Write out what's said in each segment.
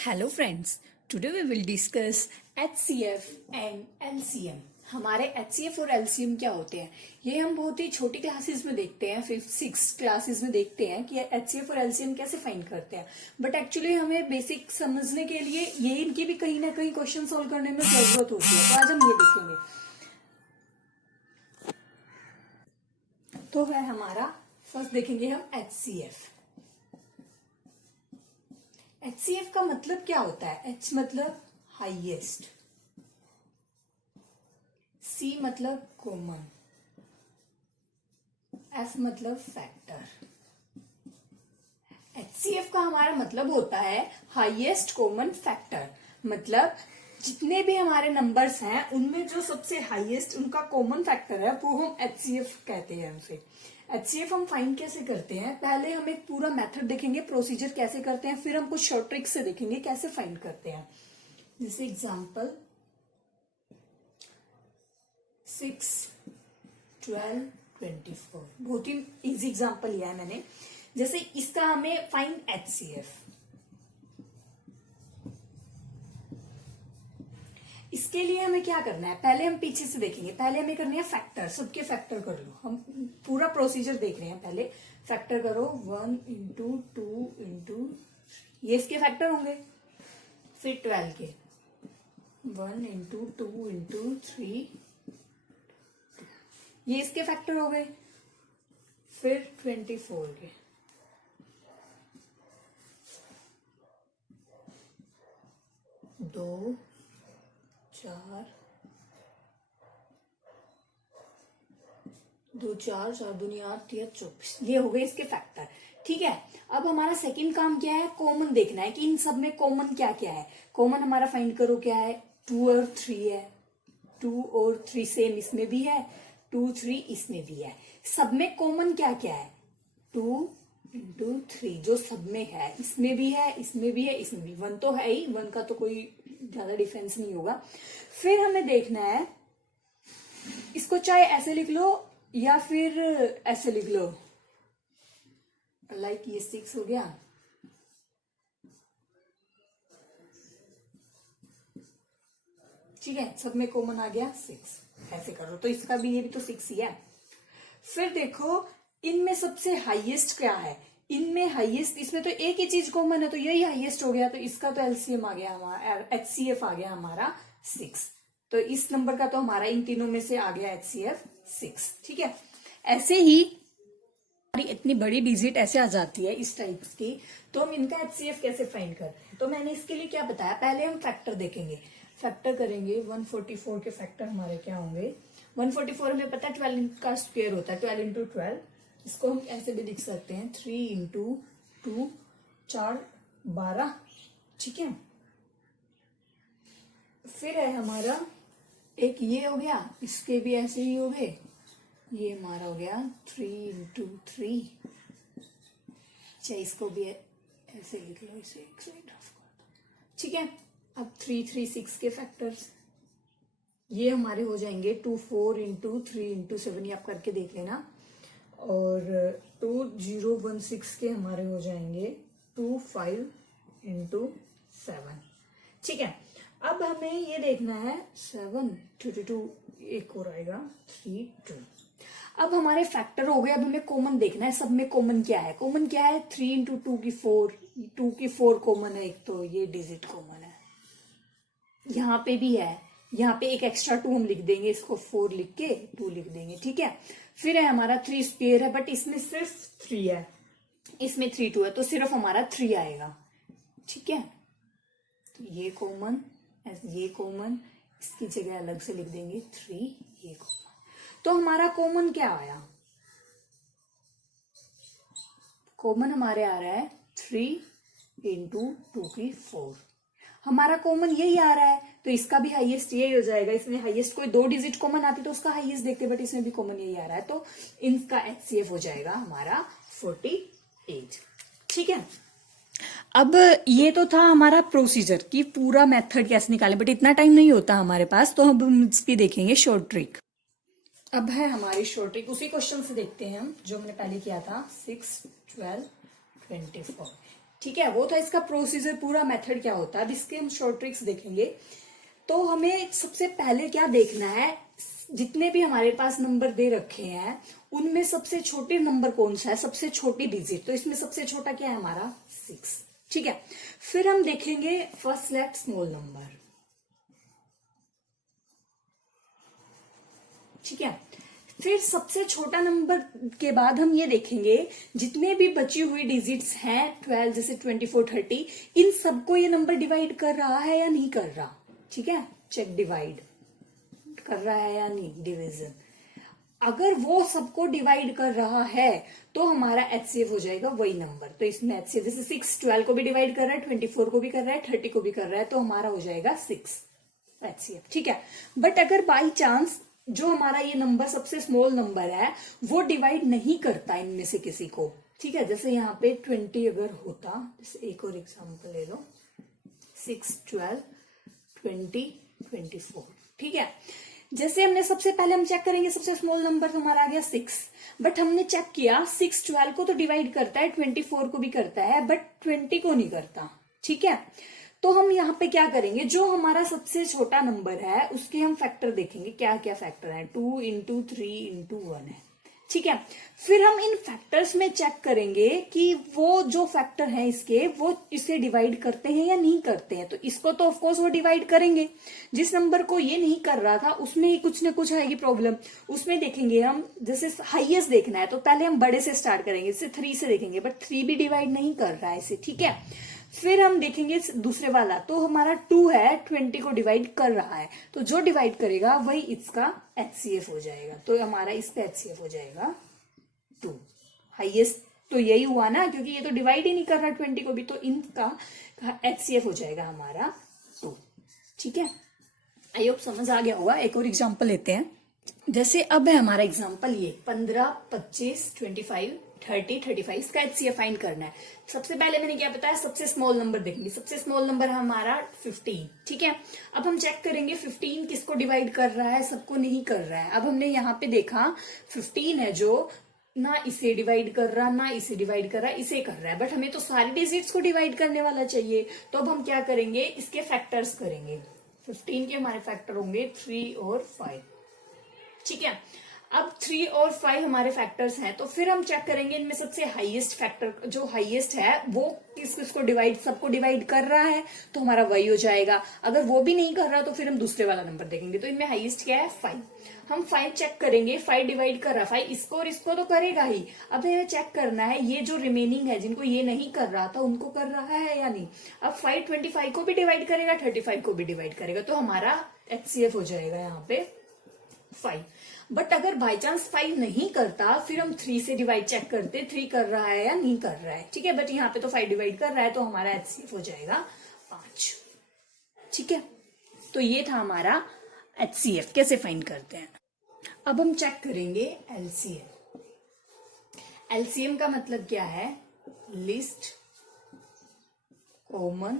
Hello friends, today we will discuss HCF and LCM। हमारे HCF और LCM क्या होते हैं, ये हम बहुत ही छोटी क्लासेस में देखते हैं, 5th-6th क्लासेस में देखते हैं कि HCF और LCM कैसे फाइंड करते हैं। बट एक्चुअली हमें बेसिक समझने के लिए ये इनकी भी कहीं ना कहीं क्वेश्चन सॉल्व करने में जरूरत होती है। तो आज हम ये देखेंगे। तो है हमारा फर्स्ट देखेंगे हम HCF। HCF का मतलब क्या होता है? H मतलब हाईएस्ट, C मतलब कॉमन, F मतलब फैक्टर। HCF का हमारा मतलब होता है हाईएस्ट कॉमन फैक्टर। मतलब जितने भी हमारे नंबर्स हैं उनमें जो सबसे हाईएस्ट उनका कॉमन फैक्टर है वो हम HCF कहते हैं। उसे HCF हम फाइंड कैसे करते हैं, पहले हम एक पूरा मेथड देखेंगे, प्रोसीजर कैसे करते हैं, फिर हम कुछ शॉर्ट ट्रिक्स से देखेंगे कैसे फाइंड करते हैं। जैसे एग्जांपल 6, 12, 24, बहुत ही इजी एग्जांपल लिया है मैंने। जैसे इसका हमें फाइंड HCF, इसके लिए हमें क्या करना है, पहले हम पीछे से देखेंगे। पहले हमें करनी है फैक्टर, सबके फैक्टर कर लो। हम पूरा प्रोसीजर देख रहे हैं। पहले फैक्टर करो 1 इंटू 2 इंटू, ये इसके फैक्टर होंगे। फिर 12 के 1 इंटू 2 इंटू 3, ये इसके फैक्टर हो गए। फिर 24 के 2, 4, 2, 4, 4 दूनी 8, 24, ये हो गए इसके फैक्टर। ठीक है, अब हमारा सेकंड काम क्या है, कॉमन देखना है कि इन सब में कॉमन क्या क्या है। कॉमन हमारा फाइंड करो क्या है, 2 और 3 है। 2 और 3 सेम इसमें भी है, 2, 3 इसमें भी है। सब में कॉमन क्या क्या है, 2 इंटू 3 जो सब में है, इसमें भी है, इसमें भी है, इसमें भी। 1 तो है ही, 1 का तो कोई ज्यादा डिफरेंस नहीं होगा। फिर हमें देखना है, इसको चाहे ऐसे लिख लो या फिर ऐसे लिख लो, लाइक ये 6 हो गया, ठीक है, सब में कॉमन आ गया 6, ऐसे करो तो इसका भी, ये भी तो 6 ही है। फिर देखो इनमें सबसे हाईएस्ट क्या है, इनमें हाईएस्ट, इसमें तो एक ही चीज कॉमन है तो यही हाईएस्ट हो गया, तो इसका तो LCM आ गया हमारा, HCF आ गया हमारा 6। तो इस नंबर का तो हमारा इन तीनों में से आ गया HCF 6। ठीक है, ऐसे ही हमारी इतनी बड़ी डिजिट ऐसे आ जाती है इस टाइप की, तो हम इनका HCF कैसे फाइंड करते हैं। तो मैंने इसके लिए क्या बताया, पहले हम फैक्टर देखेंगे। फैक्टर करेंगे 144 के फैक्टर हमारे क्या होंगे, 144 हमें पता है 12 का स्क्वायर होता है, 12 इंटू 12। इसको हम ऐसे भी लिख सकते हैं 3 इंटू 2, 4, 12। ठीक है, फिर है हमारा एक ये हो गया, इसके भी ऐसे ही हो गए। ये हमारा हो गया 3 इंटू 3। अच्छा, इसको भी ऐसे लिख लो, इसे एक साइड रफ कर दो। ठीक है, अब 3, 3, 6 के फैक्टर्स ये हमारे हो जाएंगे 2, 4 इंटू 3 इंटू 7, ये आप करके देख लेना। और 2, 0, 1, 6 के हमारे हो जाएंगे 2, 5 इंटू 7। ठीक है, अब हमें ये देखना है 7, 32, एक और आएगा 3, 2। अब हमारे फैक्टर हो गए, अब हमें कॉमन देखना है, सब में कॉमन क्या है। कॉमन क्या है, 3 इंटू 2 की 4, 2 की 4 कॉमन है, एक तो ये डिजिट कॉमन है, यहाँ पे भी है, यहाँ पे एक एक्स्ट्रा 2 हम लिख देंगे, इसको 4 लिख के 2 लिख देंगे। ठीक है, फिर है हमारा 3 स्क्वायर है, बट इसमें सिर्फ 3 है, इसमें 3, 2 है, तो सिर्फ हमारा 3 आएगा। ठीक है, तो ये कॉमन, ये कॉमन, इसकी जगह अलग से लिख देंगे 3, ये कॉमन। तो हमारा कॉमन क्या आया, कॉमन हमारे आ रहा है 3 इंटू 2 की 4, हमारा कॉमन यही आ रहा है, तो इसका भी हाईएस्ट यही हो जाएगा। इसमें हाईएस्ट कोई 2 डिजिट कॉमन आती तो उसका हाईएस्ट देखते, बट इसमें भी कॉमन यही आ रहा है, तो इनका HCF हो जाएगा हमारा 48। ठीक है, अब ये तो था हमारा प्रोसीजर कि पूरा मेथड कैसे निकालें, बट इतना टाइम नहीं होता हमारे पास, तो हम इसकी देखेंगे शॉर्ट ट्रिक। अब है हमारी शॉर्ट ट्रिक, उसी क्वेश्चन से देखते हैं हम जो हमने पहले किया था, 6, 12, 24। ठीक है, वो था इसका प्रोसीजर, पूरा मेथड क्या होता है। अब इसके हम शॉर्ट ट्रिक्स देखेंगे। तो हमें सबसे पहले क्या देखना है, जितने भी हमारे पास नंबर दे रखे हैं उनमें सबसे छोटे नंबर कौन सा है, सबसे छोटी डिजिट। तो इसमें सबसे छोटा क्या है हमारा 6। ठीक है, फिर हम देखेंगे फर्स्ट सिलेक्ट स्मॉल नंबर। ठीक है, फिर सबसे छोटा नंबर के बाद हम ये देखेंगे जितने भी बची हुई डिजिट्स हैं 12 जैसे 24 30, इन सबको ये नंबर डिवाइड कर रहा है या नहीं कर रहा। ठीक है, चेक डिवाइड कर रहा है या नहीं, डिवीजन। अगर वो सबको डिवाइड कर रहा है तो हमारा एचसीएफ हो जाएगा वही नंबर। तो इसमें एचसीएफ जैसे 6 12 को भी डिवाइड कर रहा है, 24 को भी कर रहा है, 30 को भी कर रहा है, तो हमारा हो जाएगा 6 एचसीएफ। ठीक है, बट अगर बाई चांस जो हमारा ये नंबर सबसे स्मॉल नंबर है वो डिवाइड नहीं करता इनमें से किसी को, ठीक है, जैसे यहाँ पे 20 अगर होता, जैसे एक और एग्जांपल ले लो, 6 12 20 24। ठीक है, जैसे हमने सबसे पहले हम चेक करेंगे सबसे स्मॉल नंबर तो हमारा आ गया 6, बट हमने चेक किया 6 12 को तो डिवाइड करता है, 24 को भी करता है, बट 20 को नहीं करता। ठीक है, तो हम यहाँ पे क्या करेंगे, जो हमारा सबसे छोटा नंबर है उसके हम फैक्टर देखेंगे, क्या क्या फैक्टर है, 2 इंटू 3 इंटू 1 है। ठीक है, फिर हम इन फैक्टर्स में चेक करेंगे कि वो जो फैक्टर है इसके वो इसे डिवाइड करते हैं या नहीं करते हैं। तो इसको तो ऑफकोर्स वो डिवाइड करेंगे, जिस नंबर को ये नहीं कर रहा था उसमें ही कुछ ना कुछ आएगी प्रॉब्लम। उसमें देखेंगे हम, जैसे हाईएस्ट देखना है तो पहले हम बड़े से स्टार्ट करेंगे, जैसे 3 से देखेंगे, बट 3 भी डिवाइड नहीं कर रहा है इसे। ठीक है, फिर हम देखेंगे दूसरे वाला, तो हमारा 2 है, 20 को डिवाइड कर रहा है, तो जो डिवाइड करेगा वही इसका एचसीएफ हो जाएगा। तो हमारा इसका एचसीएफ हो जाएगा 2। हाईएस्ट तो यही हुआ ना, क्योंकि ये तो डिवाइड ही नहीं कर रहा 20 को भी, तो इनका एचसीएफ हो जाएगा हमारा 2। ठीक है, आई होप समझ आ गया होगा। एक और एग्जांपल लेते हैं, जैसे अब है हमारा एग्जांपल ये 15 25 25 30 35, इसका एचसीएफ फाइंड करना है। सबसे पहले मैंने क्या बताया, सबसे स्मॉल नंबर देखेंगे, सबसे स्मॉल नंबर है हमारा 15। ठीक है, अब हम चेक करेंगे 15 किसको डिवाइड कर रहा है, सबको नहीं कर रहा है। अब हमने यहाँ पे देखा 15 है जो ना इसे डिवाइड कर रहा ना इसे डिवाइड कर रहा, इसे कर रहा है, बट हमें तो सारी डिजिट्स को डिवाइड करने वाला चाहिए। तो अब हम क्या करेंगे, इसके फैक्टर्स करेंगे। 15 के हमारे फैक्टर होंगे 3 और 5। ठीक है, अब 3 और 5 हमारे फैक्टर्स हैं, तो फिर हम चेक करेंगे इनमें सबसे हाईएस्ट फैक्टर जो हाईएस्ट है वो किसको डिवाइड, सबको डिवाइड कर रहा है, तो हमारा वही हो जाएगा। अगर वो भी नहीं कर रहा तो फिर हम दूसरे वाला नंबर देखेंगे। तो इनमें हाईएस्ट क्या है 5, हम 5 चेक करेंगे, 5 डिवाइड कर रहा, 5 इसको और इसको तो करेगा ही। अब हमें चेक करना है ये जो रिमेनिंग है जिनको ये नहीं कर रहा था उनको कर रहा है या नहीं। अब 5 25 को भी डिवाइड करेगा, 35 को भी डिवाइड करेगा, तो हमारा एचसीएफ हो जाएगा यहाँ पे 5। बट अगर बाई चांस 5 नहीं करता फिर हम 3 से डिवाइड चेक करते, 3 कर रहा है या नहीं कर रहा है। ठीक है, बट यहाँ पे तो 5 डिवाइड कर रहा है, तो हमारा एचसीएफ हो जाएगा 5। ठीक है, तो ये था हमारा एचसीएफ, कैसे फाइंड करते हैं। अब हम चेक करेंगे एलसीएम। एलसीएम का मतलब क्या है, लिस्ट कॉमन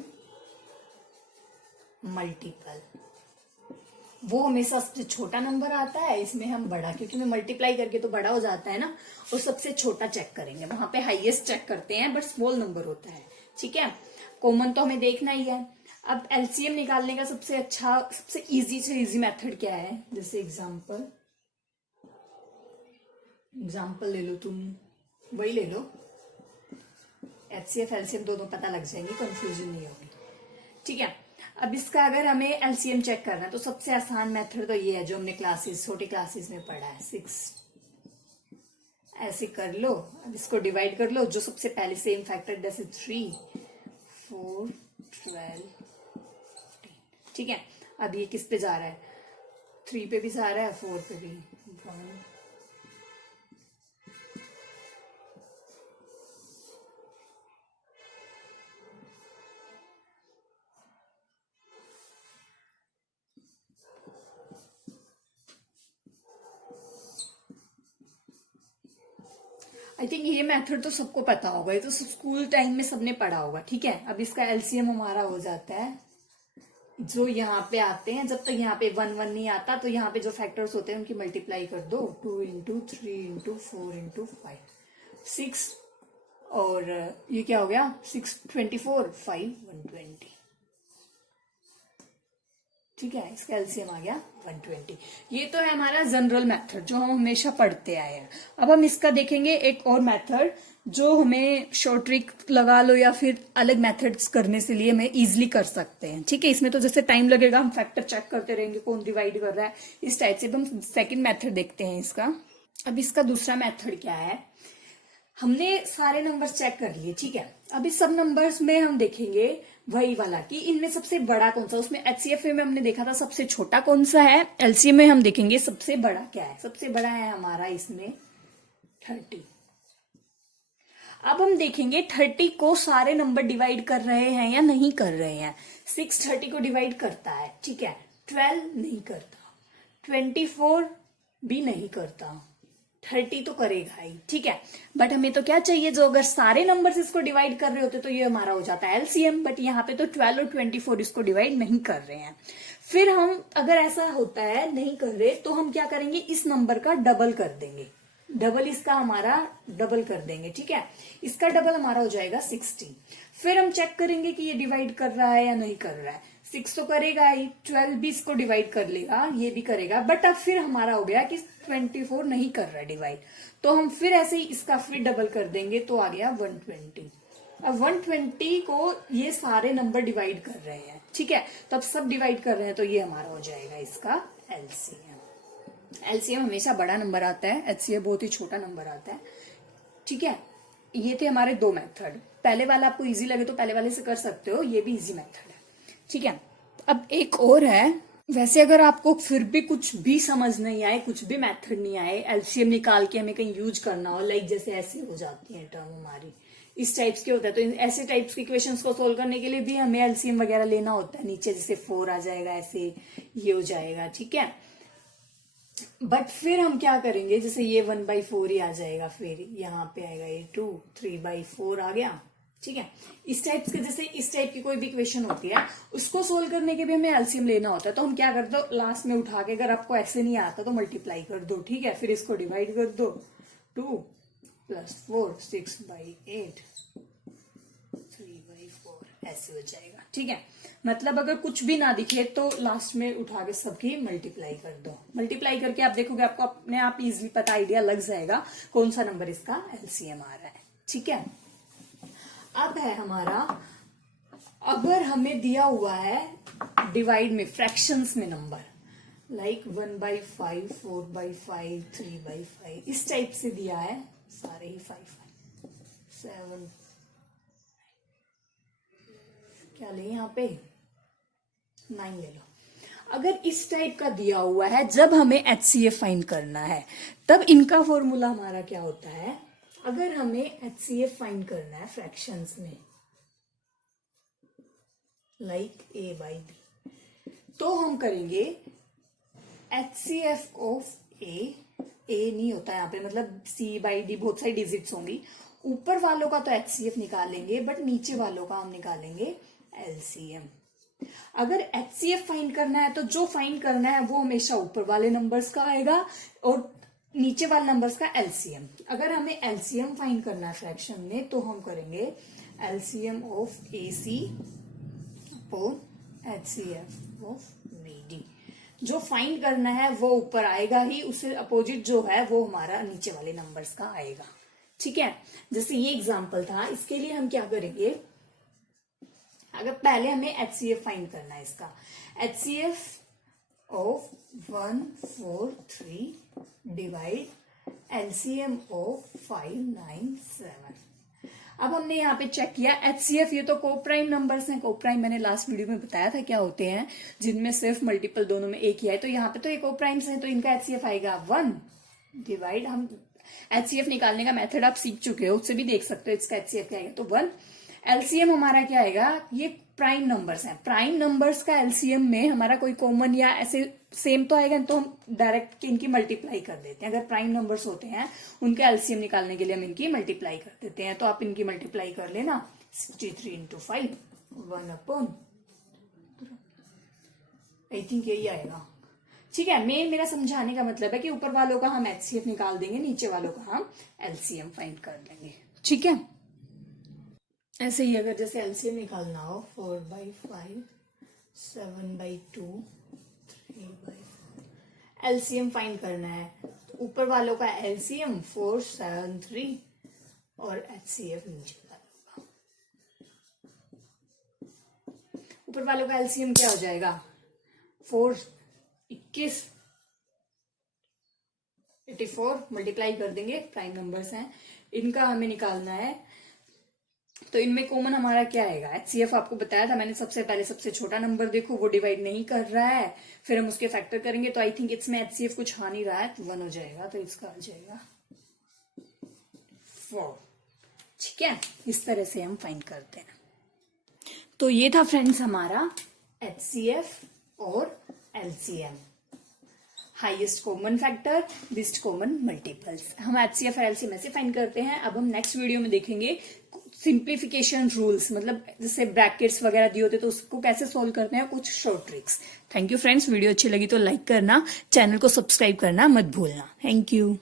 मल्टीपल। वो हमेशा सबसे छोटा नंबर आता है, इसमें हम बड़ा, क्योंकि में मल्टीप्लाई करके तो बड़ा हो जाता है ना, और सबसे छोटा चेक करेंगे, वहां पे हाईएस्ट चेक करते हैं बट स्मॉल नंबर होता है। ठीक है, कॉमन तो हमें देखना ही है। अब एलसीएम निकालने का सबसे अच्छा, सबसे इजी से इजी मेथड क्या है, जैसे एग्जांपल ले लो, तुम वही ले लो, एचसीएफ एलसीएम दोनों पता लग जाएंगे, कंफ्यूजन नहीं होगी। ठीक है, अब इसका अगर हमें एलसीएम चेक करना है तो सबसे आसान मेथड तो ये है जो हमने छोटी क्लासेस में पढ़ा है, 6 ऐसे कर लो। अब इसको डिवाइड कर लो, जो सबसे पहले सेम फैक्टर, जैसे 3 4 12 15। ठीक है, अब ये किस पे जा रहा है, 3 पे भी जा रहा है, 4 पे भी। 1 आई थिंक ये मेथड तो सबको पता होगा, ये तो स्कूल टाइम में सबने पढ़ा होगा। ठीक है, अब इसका एलसीएम हमारा हो जाता है, जो यहाँ पे आते हैं, जब तक यहाँ पे 1 1 नहीं आता तो यहाँ पे जो फैक्टर्स होते हैं उनकी मल्टीप्लाई कर दो, 2 इंटू 3 इंटू 4 इंटू 5, 6 और ये क्या हो गया 624 5 120। ठीक है, इसका एलसीएम आ गया 120। ये तो है हमारा जनरल मेथड जो हम हमेशा पढ़ते आए हैं। अब हम इसका देखेंगे एक और मेथड जो हमें शॉर्ट ट्रिक लगा लो या फिर अलग मेथड्स करने से लिए हमें इजिली कर सकते हैं। ठीक है, इसमें तो जैसे टाइम लगेगा, हम फैक्टर चेक करते रहेंगे कौन डिवाइड कर रहा है, इस टाइप से। अब हम सेकेंड मेथड देखते हैं इसका। अब इसका दूसरा मेथड क्या है, हमने सारे नंबर्स चेक कर लिए। ठीक है, अब इस सब नंबर्स में हम देखेंगे वही वाला कि इनमें सबसे बड़ा कौन सा। उसमें एचसीएफ में हमने देखा था सबसे छोटा कौन सा है, एलसीएम में हम देखेंगे सबसे बड़ा क्या है। सबसे बड़ा है हमारा इसमें 30। अब हम देखेंगे 30 को सारे नंबर डिवाइड कर रहे हैं या नहीं कर रहे हैं। 6 30 को डिवाइड करता है। ठीक है, 12 नहीं करता, 24 भी नहीं करता, 30 तो करेगा ही। ठीक है, बट हमें तो क्या चाहिए, जो अगर सारे नंबर्स इसको डिवाइड कर रहे होते तो ये हमारा हो जाता है एलसीएम। बट यहाँ पे तो 12 और 24 इसको डिवाइड नहीं कर रहे हैं। फिर हम अगर ऐसा होता है नहीं कर रहे तो हम क्या करेंगे, इस नंबर का डबल कर देंगे। डबल इसका हमारा डबल कर देंगे। ठीक है, इसका डबल हमारा हो जाएगा 60। फिर हम चेक करेंगे कि ये डिवाइड कर रहा है या नहीं कर रहा है। 6 तो करेगा ही, 12 भी इसको डिवाइड कर लेगा, ये भी करेगा। बट अब फिर हमारा हो गया कि 24 नहीं कर रहा है डिवाइड, तो हम फिर ऐसे ही इसका फिर डबल कर देंगे, तो आ गया 120। अब 120 को ये सारे नंबर डिवाइड कर रहे हैं। ठीक है, तो अब सब डिवाइड कर रहे हैं, तो ये हमारा हो जाएगा इसका एलसीएम। एलसीएम हमेशा बड़ा नंबर आता है, एचसीएफ बहुत ही छोटा नंबर आता है। ठीक है, ये थे हमारे दो मेथड। पहले वाला आपको इजी लगे तो पहले वाले से कर सकते हो, ये भी इजी मेथड है। ठीक है, अब एक और है। वैसे अगर आपको फिर भी कुछ भी समझ नहीं आए, कुछ भी मेथड नहीं आए, एलसीएम निकाल के हमें कहीं यूज करना हो, लाइक जैसे ऐसे हो जाती है टर्म हमारी, इस टाइप्स के होता है, तो ऐसे टाइप्स के इक्वेशंस को सोल्व करने के लिए भी हमें एलसीएम वगैरह लेना होता है। नीचे जैसे 4 आ जाएगा, ऐसे ये हो जाएगा। ठीक है, बट फिर हम क्या करेंगे, जैसे ये 1/4 ही आ जाएगा, फिर यहाँ पे आएगा ये 2, 3/4 आ गया। ठीक है, इस टाइप के, जैसे इस टाइप की कोई भी इक्वेशन होती है उसको सोल्व करने के भी हमें एलसीएम लेना होता है। तो हम क्या करते हो, लास्ट में उठा के, अगर आपको ऐसे नहीं आता तो मल्टीप्लाई कर दो। ठीक है, फिर इसको डिवाइड कर दो, 2 + 4 6/8 3/4 ऐसे हो जाएगा। ठीक है, मतलब अगर कुछ भी ना दिखे तो लास्ट में उठा के सबकी मल्टीप्लाई कर दो। मल्टीप्लाई करके आप देखोगे, आपको अपने आप इजीली पता आइडिया लग जाएगा कौन सा नंबर इसका एलसीएम आ रहा है। ठीक है, अब है हमारा, अगर हमें दिया हुआ है डिवाइड में, फ्रैक्शंस में नंबर, लाइक 1/5 4/5 3/5 इस टाइप से दिया है, सारे ही 5 7 क्या ले, यहाँ पे 9 ले लो। अगर इस टाइप का दिया हुआ है, जब हमें एचसीएफ फाइंड करना है, तब इनका फॉर्मूला हमारा क्या होता है। अगर हमें एचसीएफ फाइंड करना है फ्रैक्शंस में, लाइक a/b, तो हम करेंगे एचसीएफ ऑफ ए नहीं होता यहाँ पे, मतलब c/d बहुत सारी डिजिट्स होंगी। ऊपर वालों का तो एचसीएफ निकालेंगे, बट नीचे वालों का हम निकालेंगे एलसीएम। अगर एचसीएफ फाइंड करना है तो जो फाइंड करना है वो हमेशा ऊपर वाले नंबर्स का आएगा और नीचे वाले नंबर्स का एलसीएम। अगर हमें एलसीएम फाइंड करना है फ्रैक्शन में, तो हम करेंगे LCM of AC upon HCF of BD. जो फाइंड करना है वो ऊपर आएगा ही, उससे अपोजिट जो है वो हमारा नीचे वाले नंबर्स का आएगा। ठीक है, जैसे ये एग्जांपल था, इसके लिए हम क्या करेंगे, अगर पहले हमें एचसीएफ फाइंड करना है, इसका HCF of 1 4 3 divide LCM of 5 9 7। अब हमने यहाँ पे चेक किया एचसीएफ, ये तो कोप्राइम नंबर्स हैं। कोप्राइम मैंने लास्ट वीडियो में बताया था क्या होते हैं, जिनमें सिर्फ मल्टीपल दोनों में एक ही है। तो यहाँ पे तो ये कोप्राइम्स हैं, तो इनका एचसीएफ आएगा 1 डिवाइड, हम एचसीएफ निकालने का मेथड आप सीख चुके हो, उससे भी देख सकते हो इसका एचसीएफ क्या आएगा, तो 1। एलसीएम हमारा क्या आएगा, ये प्राइम नंबर्स हैं, प्राइम नंबर्स का एलसीएम में हमारा कोई कॉमन या ऐसे सेम तो आएगा, तो हम डायरेक्ट इनकी मल्टीप्लाई कर देते हैं। अगर प्राइम नंबर्स होते हैं उनके एलसीएम निकालने के लिए हम इनकी मल्टीप्लाई कर देते हैं। तो आप इनकी मल्टीप्लाई कर लेना, 63 × 5 1/, आई थिंक यही आएगा। ठीक है, मेन मेरा समझाने का मतलब है कि ऊपर वालों का हम एचसीएफ निकाल देंगे, नीचे वालों का हम एलसीएम फाइंड कर लेंगे। ठीक है, ऐसे ही अगर जैसे एलसीएम निकालना हो 4/5, 7/2, 3/4, एलसीएम फाइंड करना है तो ऊपर वालों का एलसीएम 4, 7, 3 और एचसीएफ नीचे वालों का। ऊपर वालों का एलसीएम क्या हो जाएगा 4, 21, 84 मल्टीप्लाई कर देंगे, प्राइम नंबर्स हैं, इनका हमें निकालना है। तो इनमें कॉमन हमारा क्या आएगा, एचसीएफ आपको बताया था मैंने, सबसे पहले सबसे छोटा नंबर देखो वो डिवाइड नहीं कर रहा है, फिर हम उसके फैक्टर करेंगे, तो आई थिंक इसमें एचसीएफ कुछ आ नहीं रहा है तो 1 हो जाएगा, तो इसका आ जाएगा 4। ठीक है, इस तरह से हम फाइंड करते हैं। तो ये था फ्रेंड्स हमारा एचसीएफ और LCM, highest common factor, least common multiples. हम एचसीएफ और एलसीएम ऐसे फाइंड करते हैं। अब हम नेक्स्ट वीडियो में देखेंगे सिंप्लीफिकेशन रूल्स, मतलब जैसे ब्रैकेट्स वगैरह दिए होते तो उसको कैसे सोल्व करते हैं, कुछ short tricks. Thank you friends, video अच्छी लगी तो लाइक करना, चैनल को सब्सक्राइब करना मत भूलना। Thank you.